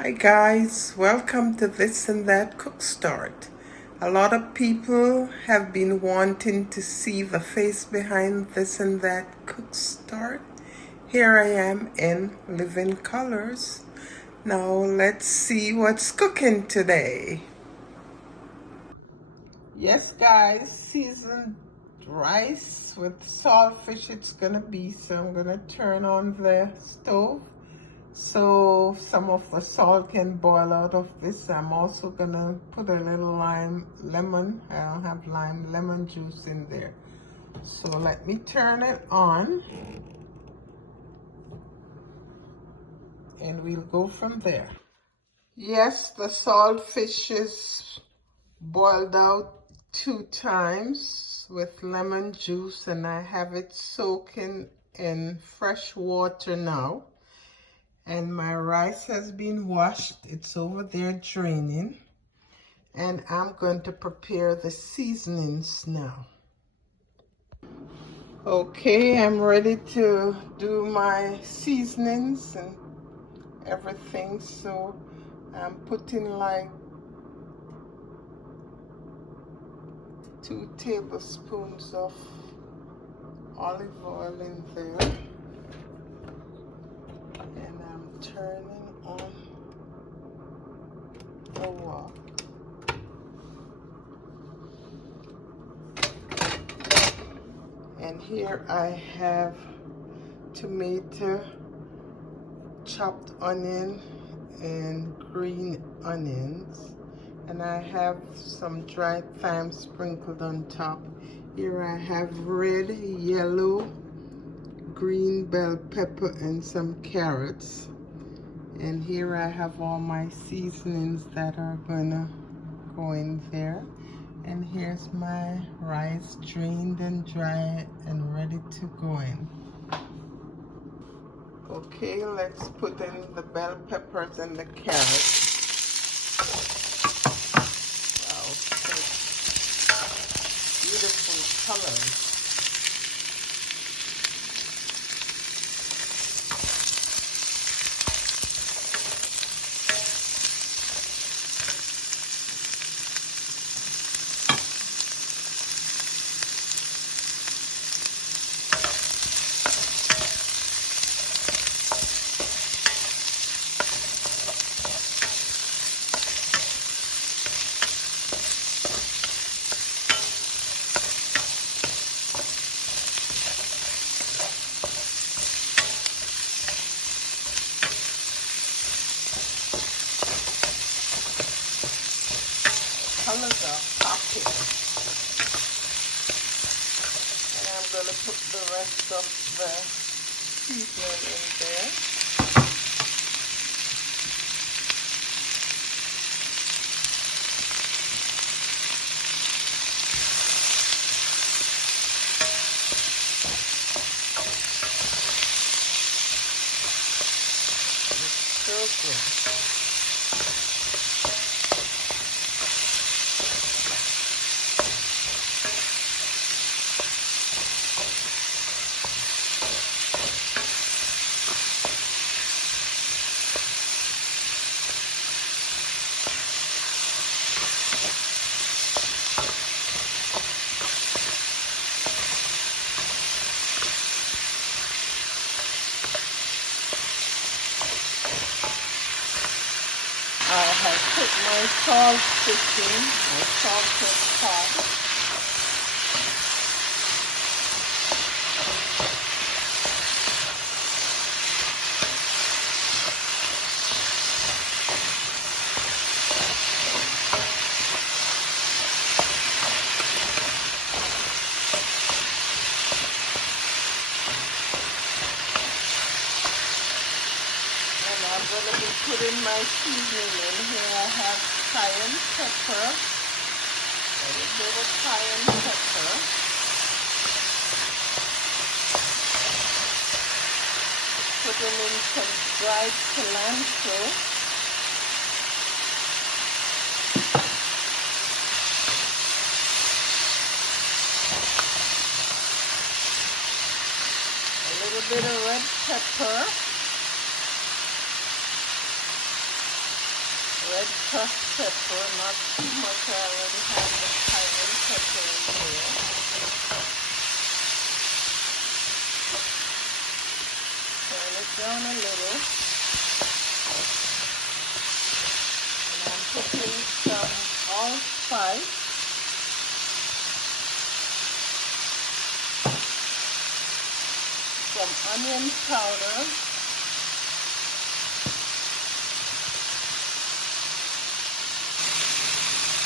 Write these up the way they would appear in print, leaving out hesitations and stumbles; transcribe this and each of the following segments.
Hi guys, welcome to This and That Cook Start. A lot of people have been wanting to see the face behind This and That Cook Start. Here I am in living colors. Now let's see what's cooking today. Yes guys, seasoned rice with saltfish it's gonna be, so I'm gonna turn on the stove so some of the salt can boil out of this. I'm also gonna put a little lemon juice in there. So let me turn it on and we'll go from there. Yes, the saltfish is boiled out 2 times with lemon juice, and I have it soaking in fresh water now. And my rice has been washed. It's over there draining. And I'm going to prepare the seasonings now. Okay, I'm ready to do my seasonings and everything. So I'm putting like 2 tablespoons of olive oil in there. And I'm turning on the wok. And here I have tomato, chopped onion, and green onions. And I have some dried thyme sprinkled on top. Here I have red, yellow, green bell pepper, and some carrots. And here I have all my seasonings that are gonna go in there. And here's my rice drained and dry and ready to go in. Okay, let's put in the bell peppers and the carrots. Wow, such beautiful colors. Colors are popping. And I'm going to put the rest of the seasoning in there. It's so good. I have put my saltfish in, my salted pot. I'm going to be putting my seasoning in. Here I have cayenne pepper, a little bit of cayenne pepper, putting in some dried cilantro, a little bit of red pepper, red crushed pepper, not too much. I already have the cayenne pepper in here. Turn it down a little. And I'm putting some allspice. Some onion powder.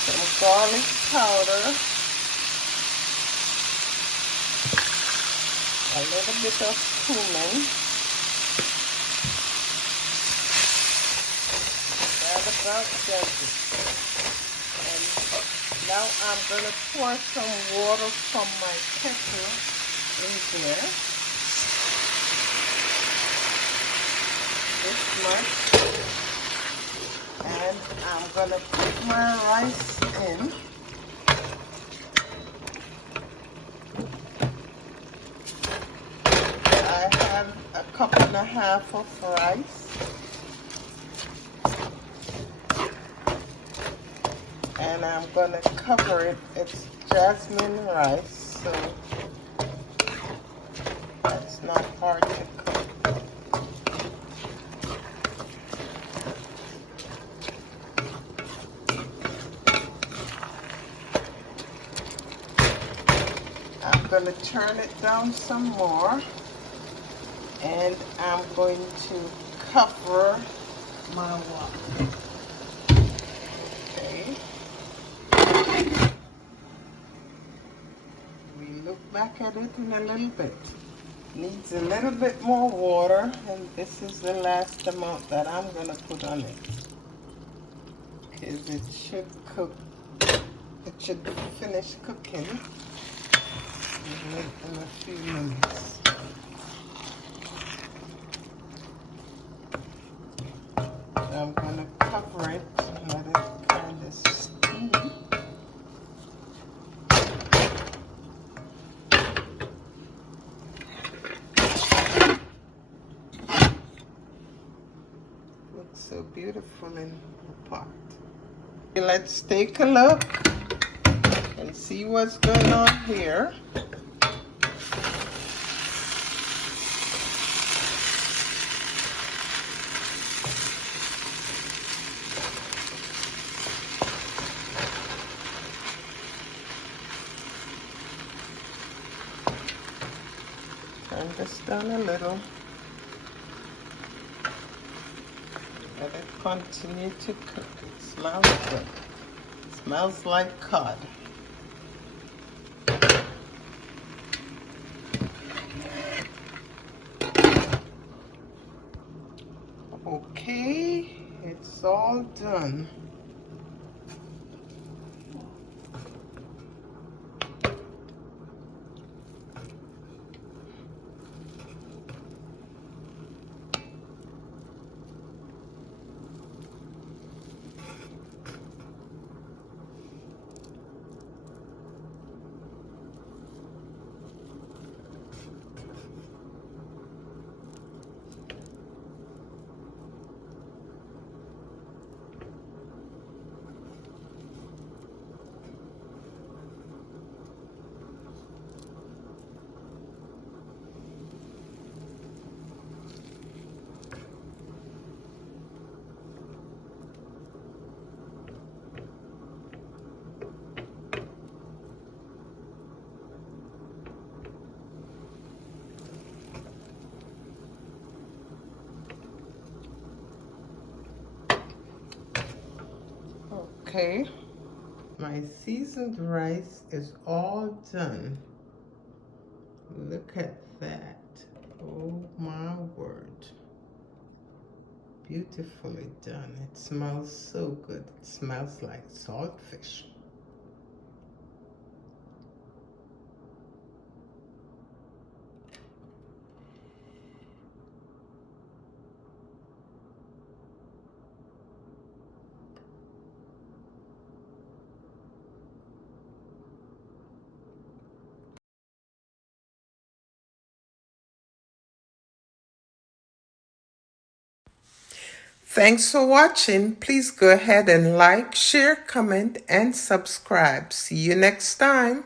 Some garlic powder. A little bit of cumin. That about does it. And now I'm going to pour some water from my kettle in there. This much. And I'm going to put my rice in. I have a cup and a half of rice. And I'm going to cover it. It's jasmine rice, so that's not hard to cook. I'm going to turn it down some more, and I'm going to cover my water. Okay. We look back at it in a little bit. Needs a little bit more water, and this is the last amount that I'm going to put on it. Because it should cook, it should finish cooking in a few minutes. So I'm going to cover it and let it kind of steam. Looks so beautiful in the pot. Okay, let's take a look and see what's going on here. Turn this down a little. Let it continue to cook. It smells good. It smells like cod. Okay, it's all done. Okay, my seasoned rice is all done. Look at that. Oh my word. Beautifully done. It smells so good. It smells like saltfish. Thanks for watching. Please go ahead and like, share, comment, and subscribe. See you next time.